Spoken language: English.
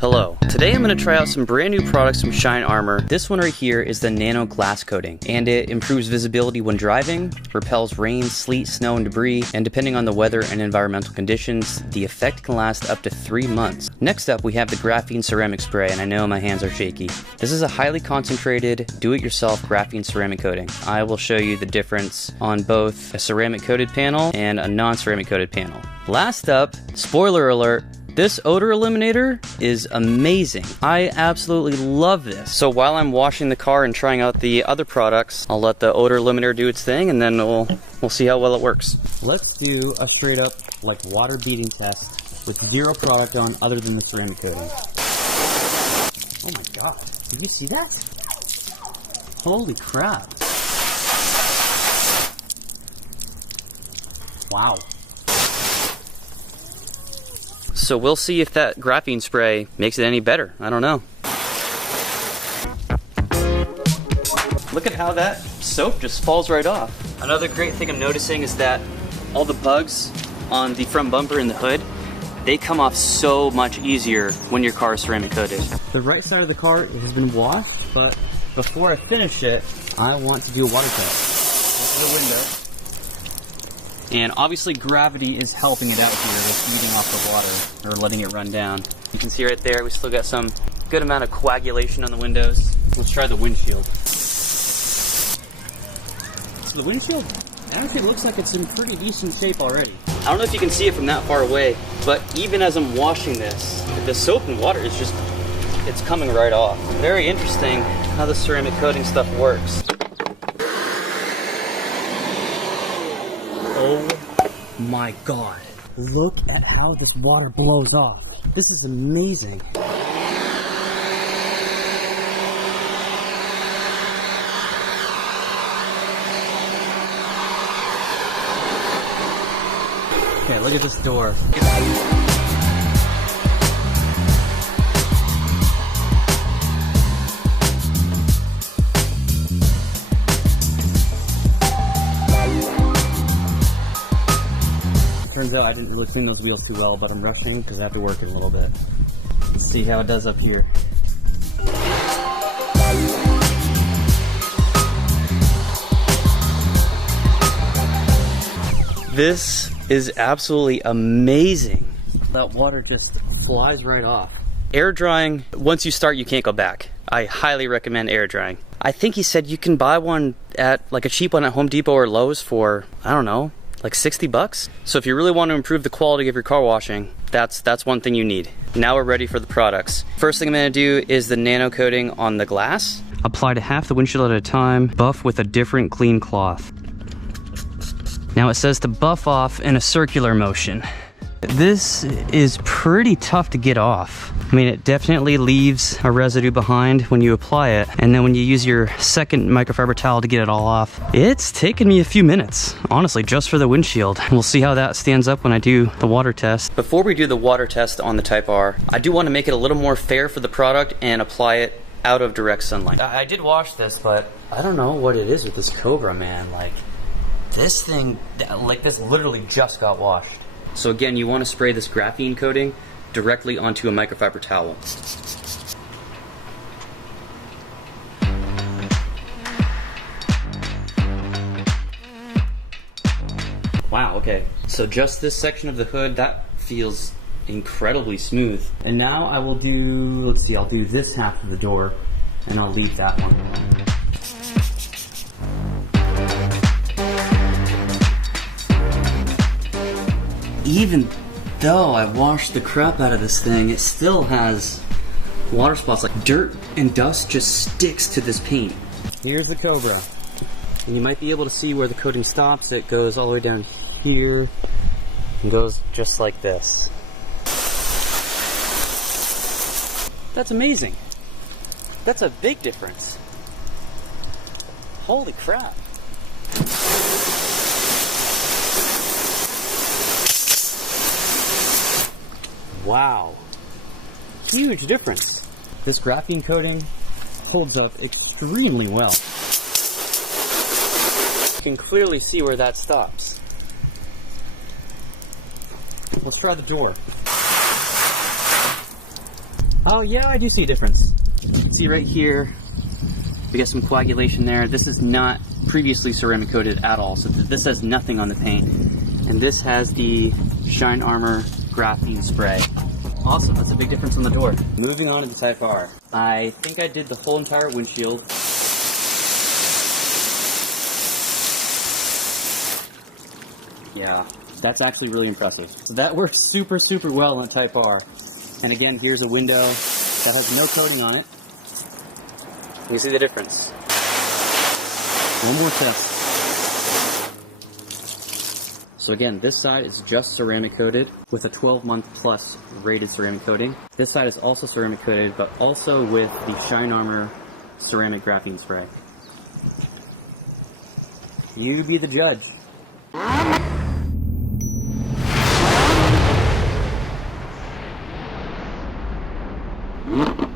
Hello. Today I'm going to try out some brand new products from Shine Armor. This one right here is the nano glass coating, and it improves visibility when driving, repels rain, sleet, snow, and debris, and depending on the weather and environmental conditions, the effect can last up to 3 months. Next up, we have the Graphene Ceramic Spray, and I know my hands are shaky. This is a highly concentrated, do-it-yourself graphene ceramic coating. I will show you the difference on both a ceramic coated panel and a non-ceramic coated panel. Last up, spoiler alert, this odor eliminator is amazing. I absolutely love this. So while I'm washing the car and trying out the other products, I'll let the odor eliminator do its thing, and then we'll see how well it works. Let's do a straight up like water beading test with zero product on other than the ceramic coating. Oh my god, did you see that? Holy crap. Wow. So we'll see if that graphene spray makes it any better. I don't know. Look at how that soap just falls right off. Another great thing I'm noticing is that all the bugs on the front bumper and the hood, they come off so much easier when your car is ceramic coated. The right side of the car has been washed, but before I finish it, I want to do a water test. Go to the window. And obviously gravity is helping it out here, just eating off the water, or letting it run down. You can see right there, we still got some good amount of coagulation on the windows. Let's try the windshield. So the windshield actually looks like it's in pretty decent shape already. I don't know if you can see it from that far away, but even as I'm washing this, the soap and water is just, it's coming right off. Very interesting how the ceramic coating stuff works. Oh my god. Look at how this water blows off. This is amazing. Okay, look at this door. Turns out I didn't really clean those wheels too well, but I'm rushing because I have to work it a little bit. Let's see how it does up here. This is absolutely amazing. That water just flies right off. Air drying, once you start, you can't go back. I highly recommend air drying. I think he said you can buy one at, like a cheap one at Home Depot or Lowe's for, I don't know, like 60 bucks. So if you really want to improve the quality of your car washing, that's one thing you need. Now we're ready for the products. First thing I'm going to do is the nano coating on the glass. Apply to half the windshield at a time, buff with a different clean cloth. Now it says to buff off in a circular motion. This is pretty tough to get off. I mean, it definitely leaves a residue behind when you apply it, and then when you use your second microfiber towel to get it all off, it's taken me a few minutes, honestly, just for the windshield. We'll see how that stands up when I do the water test. Before we do the water test on the Type R, I do want to make it a little more fair for the product and apply it out of direct sunlight. I did wash this, but I don't know what it is with this Cobra, man. Like, this thing, like this literally just got washed. So again, you want to spray this graphene coating directly onto a microfiber towel. Wow, okay. So just this section of the hood, that feels incredibly smooth. And now I will do, let's see, I'll do this half of the door, and I'll leave that one. Even though I washed the crap out of this thing, it still has water spots. Like dirt and dust just sticks to this paint. Here's the Cobra. And you might be able to see where the coating stops. It goes all the way down here and goes just like this. That's amazing. That's a big difference. Holy crap. Wow, huge difference. This graphene coating holds up extremely well. You can clearly see where that stops. Let's try the door. Oh yeah, I do see a difference. You can see right here, we got some coagulation there. This is not previously ceramic coated at all, so this has nothing on the paint. And this has the Shine Armor Graphene Spray. Awesome, that's a big difference on the door. Moving on to the Type R. I think I did the whole entire windshield. Yeah, that's actually really impressive. So that works super, super well on Type R. And again, here's a window that has no coating on it. You can see the difference. One more test. So again, this side is just ceramic coated with a 12-month plus rated ceramic coating. This side is also ceramic coated, but also with the Shine Armor Ceramic Graphene Spray. You be the judge. Mm-hmm.